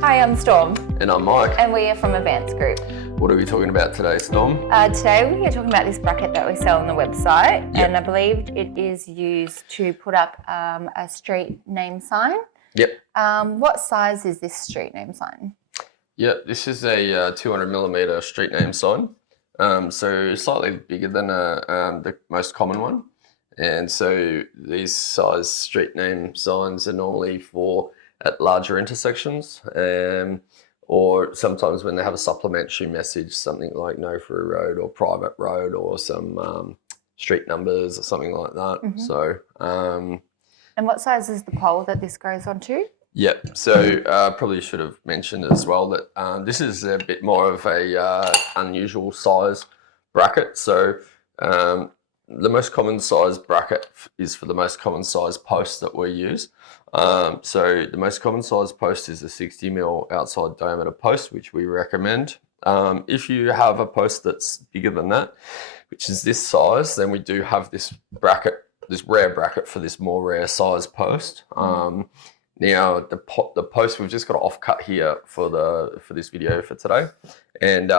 Hi, I'm Storm. And I'm Mike. And we are from Advance Group. What are we talking about today, Storm? Today we are talking about this bracket that we sell on the website, and I believe it is used to put up a street name sign. Yep. What size is this street name sign? Yeah, this is a 200mm street name sign, so slightly bigger than the most common one. And so these size street name signs are normally for at larger intersections, or sometimes when they have a supplementary message, something like no through road or private road or some street numbers or something like that. Mm-hmm. So, and what size is the pole that this goes onto? Yep. So probably should have mentioned as well that this is a bit more of a unusual size bracket. So the most common size bracket is for the most common size post that we use. So the most common size post is a 60mm outside diameter post, which we recommend. If you have a post that's bigger than that, which is this size, then we do have this bracket, this rare bracket for this more rare size post. Now the post, we've just got an offcut here for this video for today, and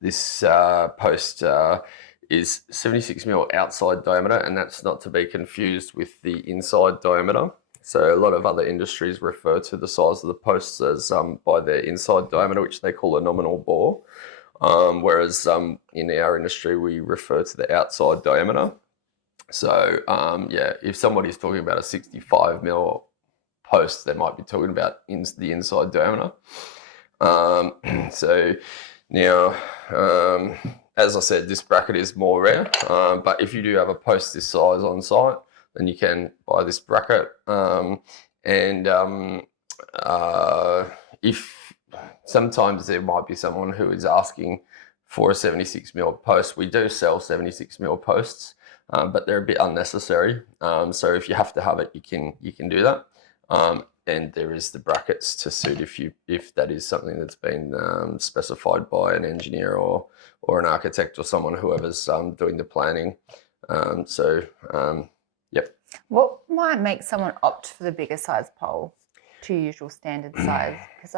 this post is 76mm outside diameter, and that's not to be confused with the inside diameter. So a lot of other industries refer to the size of the posts as by their inside diameter, which they call a nominal bore, whereas in our industry we refer to the outside diameter. So yeah, if somebody's talking about a 65mm post, they might be talking about the inside diameter. So now, as I said, this bracket is more rare, but if you do have a post this size on site, then you can buy this bracket. If sometimes there might be someone who is asking for a 76mm post, we do sell 76mm posts, but they're a bit unnecessary. So if you have to have it, you can do that. And there is the brackets to suit if that is something that's been specified by an engineer or an architect or someone, whoever's doing the planning. Yep. What might make someone opt for the bigger size pole to usual standard size? Because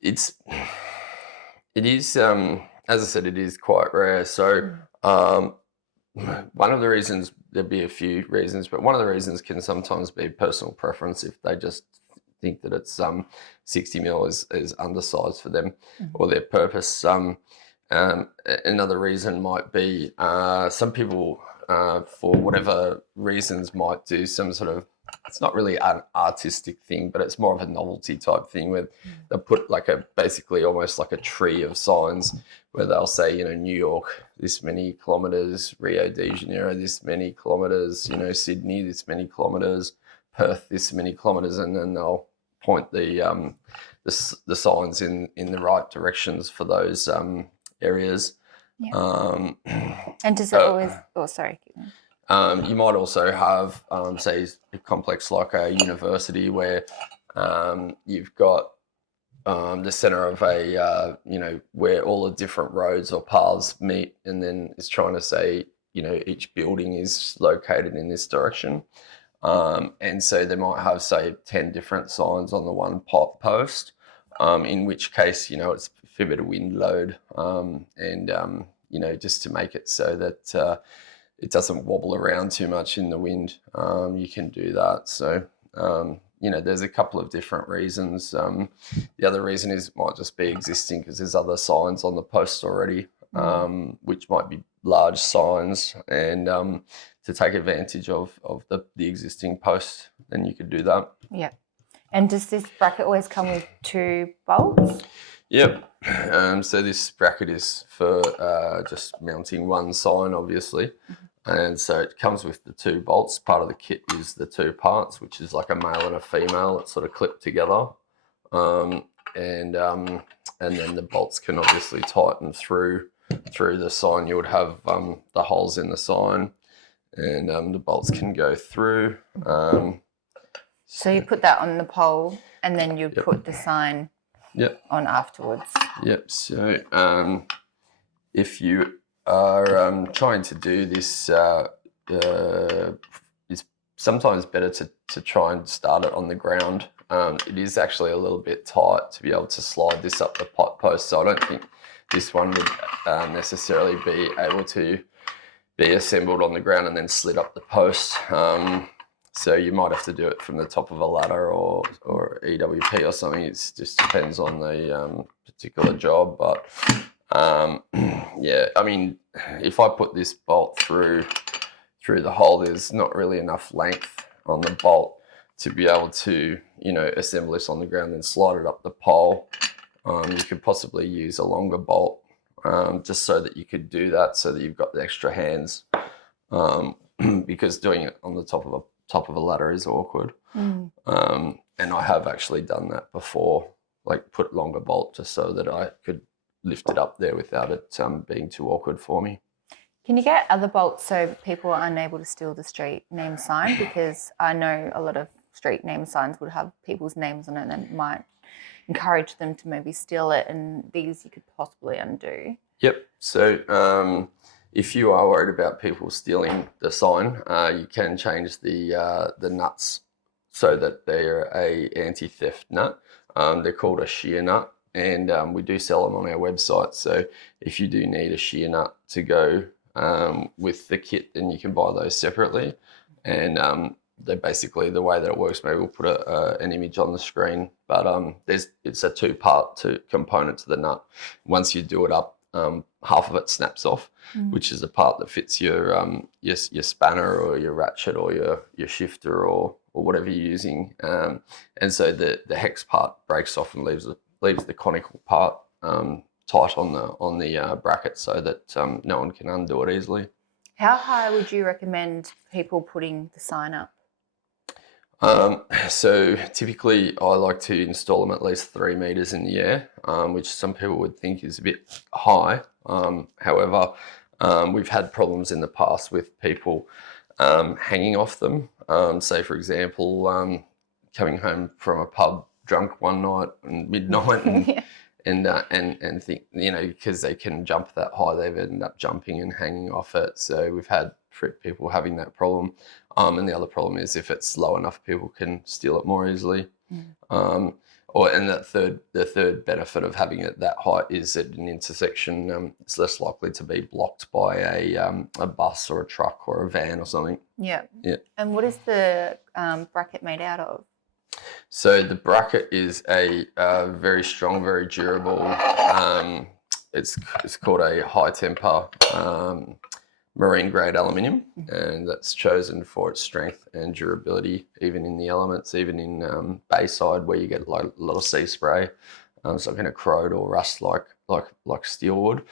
it is as I said, it is quite rare. So one of the reasons, there'd be a few reasons, but one of the reasons can sometimes be personal preference if they just think that it's 60mm is undersized for them or their purpose. Another reason might be some people, for whatever reasons, might do some sort of, it's not really an artistic thing, but it's more of a novelty type thing where they'll put like basically almost like a tree of signs where they'll say, New York, this many kilometres, Rio de Janeiro, this many kilometres, Sydney, this many kilometres, Perth, this many kilometres, and then they'll point the signs in the right directions for those areas. Yeah. And does it always? Oh, sorry. You might also have, say, a complex like a university where you've got the centre of a, where all the different roads or paths meet, and then it's trying to say, each building is located in this direction. And so they might have, say, 10 different signs on the one post, in which case, it's a fair bit of wind load, and just to make it so that it doesn't wobble around too much in the wind, you can do that. So, there's a couple of different reasons. The other reason is it might just be existing because there's other signs on the post already, which might be large signs, and to take advantage of the existing post, then you could do that. Yeah. And does this bracket always come with 2 bolts? Yep. So this bracket is for just mounting one sign, obviously. And so it comes with the 2 bolts. Part of the kit is the 2 parts, which is like a male and a female that sort of clip together. And then the bolts can obviously tighten through the sign. You would have the holes in the sign, and the bolts can go through. So you put that on the pole, and then you put the sign on afterwards. Yep. So if you are trying to do this, it's sometimes better to try and start it on the ground it is actually a little bit tight to be able to slide this up the pot post. So I don't think this one would necessarily be able to be assembled on the ground and then slid up the post. So you might have to do it from the top of a ladder or EWP or something. It just depends on the particular job. But yeah, I mean, if I put this bolt through the hole, there's not really enough length on the bolt to be able to, assemble this on the ground and slide it up the pole. You could possibly use a longer bolt just so that you could do that, so that you've got the extra hands, because doing it on the top of a ladder is awkward. And I have actually done that before, like put longer bolt just so that I could lift it up there without it being too awkward for me. Can you get other bolts so people are unable to steal the street name sign? Because I know a lot of street name signs would have people's names on it and might encourage them to maybe steal it, and these you could possibly undo. Yep. So if you are worried about people stealing the sign, you can change the nuts so that they're a anti-theft nut. They're called a shear nut, and we do sell them on our website. So if you do need a shear nut to go with the kit, then you can buy those separately. And they're basically, the way that it works, maybe we'll put an image on the screen, but it's a two-part component to the nut. Once you do it up, half of it snaps off, which is the part that fits your spanner or your ratchet or your shifter or whatever you're using. And so the hex part breaks off and leaves the conical part tight on the bracket, so that no one can undo it easily. How high would you recommend people putting the sign up? So typically I like to install them at least 3 meters in the air, which some people would think is a bit high. However, we've had problems in the past with people hanging off them. Say, for example, coming home from a pub drunk one night and midnight and think, because they can jump that high, they've ended up jumping and hanging off it. So we've had people having that problem. And the other problem is if it's low enough, people can steal it more easily. And the third benefit of having it that height is at an intersection, it's less likely to be blocked by a bus or a truck or a van or something. Yeah. And what is the bracket made out of? So the bracket is a very strong, very durable. It's called a high temper marine grade aluminium, and that's chosen for its strength and durability, even in the elements, even in Bayside where you get a lot of sea spray. It's not going to corrode or rust like steel would,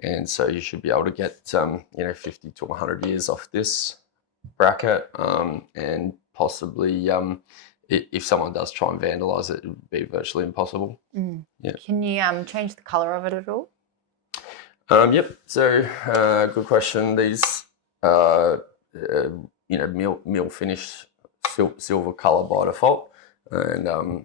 and so you should be able to get 50 to 100 years off this bracket, and possibly if someone does try and vandalise it, it would be virtually impossible. Yeah. Can you change the colour of it at all? Yep. So, good question. These, mill finish silver colour by default, and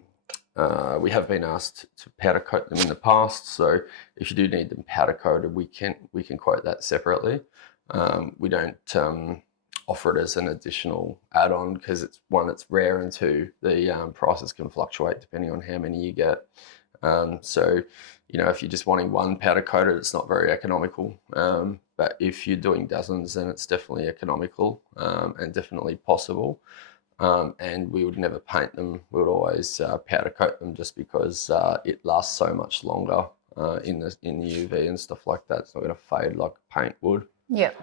we have been asked to powder coat them in the past. So, if you do need them powder coated, we can quote that separately. We don't offer it as an additional add-on because it's one, it's rare, and two, the prices can fluctuate depending on how many you get. So, if you're just wanting one powder coated, it's not very economical. But if you're doing dozens, then it's definitely economical and definitely possible. And we would never paint them. We would always powder coat them just because it lasts so much longer in the UV and stuff like that. It's not going to fade like paint would. Yep.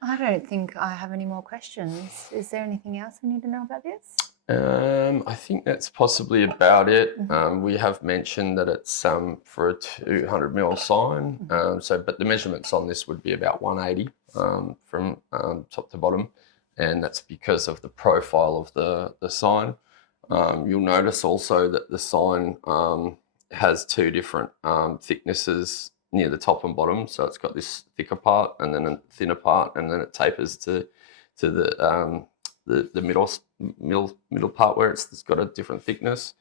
I don't think I have any more questions. Is there anything else we need to know about this? I think that's possibly about it. We have mentioned that it's for a 200 mil sign. But the measurements on this would be about 180 from top to bottom, and that's because of the profile of the sign. You'll notice also that the sign has two different thicknesses near the top and bottom. So it's got this thicker part and then a thinner part, and then it tapers to the middle part where it's got a different thickness.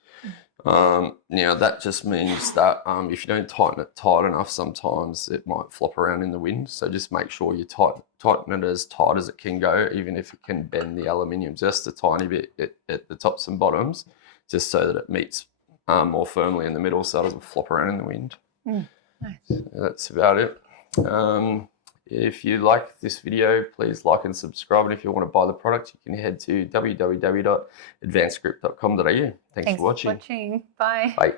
Now that just means that if you don't tighten it tight enough, sometimes it might flop around in the wind. So just make sure you tighten it as tight as it can go, even if it can bend the aluminium just a tiny bit at the tops and bottoms. just so that it meets more firmly in the middle so it doesn't flop around in the wind. Nice. That's about it. If you like this video, please like and subscribe. And if you want to buy the product, you can head to www.advancedgrip.com.au. Thanks for watching. Bye. Bye.